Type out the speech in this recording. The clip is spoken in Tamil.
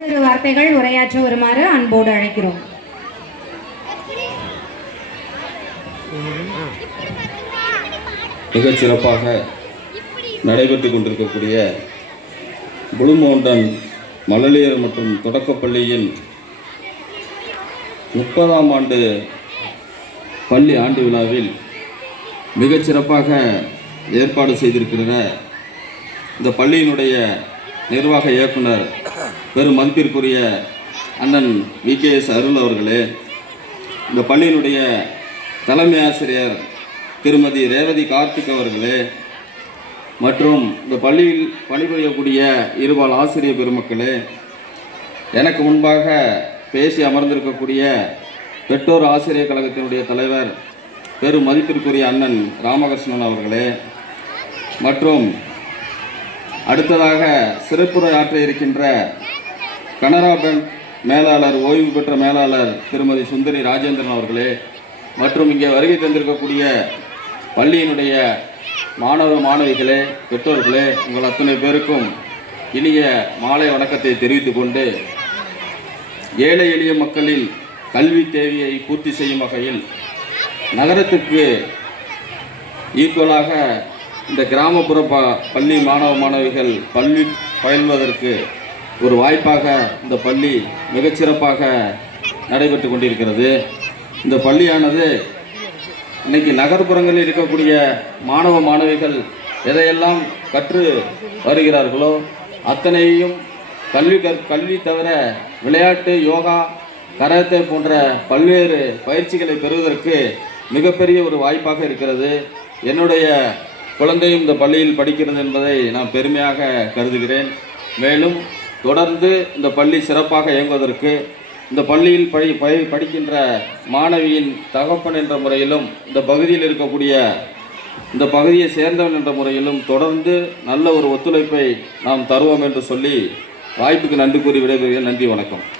சிறு வார்த்தைகள் உரையாற்ற வருமாறு அன்போடு அழைக்கிறோம். மிகச் சிறப்பாக நடைபெற்றுக் கொண்டிருக்கக்கூடிய ப்ளூ மவுண்டன் மழலையர் மற்றும் தொடக்கப்பள்ளியின் 30ஆம் ஆண்டு பள்ளி ஆண்டு விழாவில் மிகச் சிறப்பாக ஏற்பாடு செய்திருக்கிற இந்த பள்ளியினுடைய நிர்வாக இயக்குனர் பெரும் மதிப்பிற்குரிய அண்ணன் VKS அருள் அவர்களே, இந்த பள்ளியினுடைய தலைமை ஆசிரியர் திருமதி ரேவதி கார்த்திக் அவர்களே, மற்றும் இந்த பள்ளியில் பணிபுரியக்கூடிய இருபால் ஆசிரியர் பெருமக்களே, எனக்கு முன்பாக பேசி அமர்ந்திருக்கக்கூடிய பெற்றோர் ஆசிரியர் கழகத்தினுடைய தலைவர் பெரும் மதிப்பிற்குரிய அண்ணன் ராமகிருஷ்ணன் அவர்களே, மற்றும் அடுத்ததாக சிறப்புரை ஆற்ற இருக்கின்ற கனரா பேங்க் மேலாளர், ஓய்வு பெற்ற மேலாளர் திருமதி சுந்தரி ராஜேந்திரன் அவர்களே, மற்றும் இங்கே வருகை தந்திருக்கக்கூடிய பள்ளியினுடைய மாணவ மாணவிகளே, பெற்றோர்களே, உங்கள் அத்தனை பேருக்கும் இனிய மாலை வணக்கத்தை தெரிவித்துக் கொண்டு, ஏழை எளிய மக்களின் கல்வி தேவையை பூர்த்தி செய்யும் வகையில் நகரத்துக்கு ஈக்குவலாக இந்த கிராமப்புற பள்ளி மாணவ மாணவிகள் பள்ளி பயில்வதற்கு ஒரு வாய்ப்பாக இந்த பள்ளி மிகச்சிறப்பாக நடைபெற்று கொண்டிருக்கிறது. இந்த பள்ளியானது இன்னைக்கு நகர்ப்புறங்களில் இருக்கக்கூடிய மாணவ மாணவிகள் எதையெல்லாம் கற்று வருகிறார்களோ அத்தனையும் கல்வி தவிர விளையாட்டு, யோகா, கராத்தே போன்ற பல்வேறு பயிற்சிகளை பெறுவதற்கு மிகப்பெரிய ஒரு வாய்ப்பாக இருக்கிறது. என்னுடைய குழந்தையும் இந்த பள்ளியில் படிக்கிறது என்பதை நான் பெருமையாக கருதுகிறேன். மேலும் தொடர்ந்து இந்த பள்ளி சிறப்பாக இயங்குவதற்கு இந்த பள்ளியில் படிக்கின்ற மாணவியின் தகப்பன் என்ற முறையிலும், இந்த பகுதியில் இருக்கக்கூடிய இந்த பகுதியை சேர்ந்தவன் என்ற முறையிலும் தொடர்ந்து நல்ல ஒரு ஒத்துழைப்பை நாம் தருவோம் என்று சொல்லி வாய்ப்புக்கு நன்றி கூறி விடைபெறுகிறேன். நன்றி, வணக்கம்.